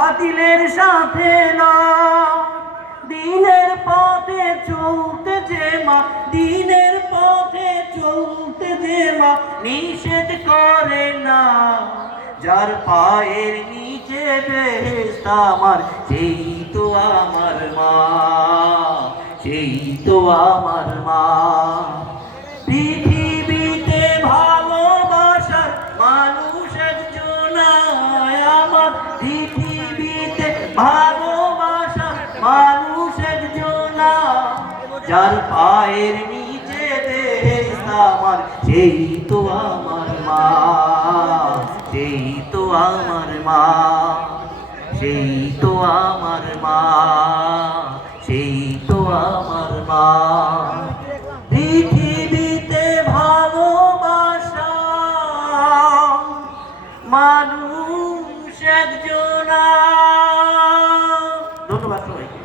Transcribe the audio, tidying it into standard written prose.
বাতিলের সাথে না, দিনের পথে চলতে যে মা, দিনের পথে চলতে যে মা নিষেধ করে না। যার পায়ের নিচে বেহেশত আমার, সেই তো আমার মা, সেই তো আমার মা। পৃথিবীতে ভালোবাসার মানুষ একজন আমার, পৃথিবীতে ভালোবাসার মানুষ একজন, যার পায়ের নিচে বেহেশত আমার, সেই তো আমার মা, সেই তো আমার মা, সেই তো আমার মা, সেই তো আমার মা। পৃথিবীতে ভালোবাসা মানুষ একজন। ধন্যবাদ সবাইকে।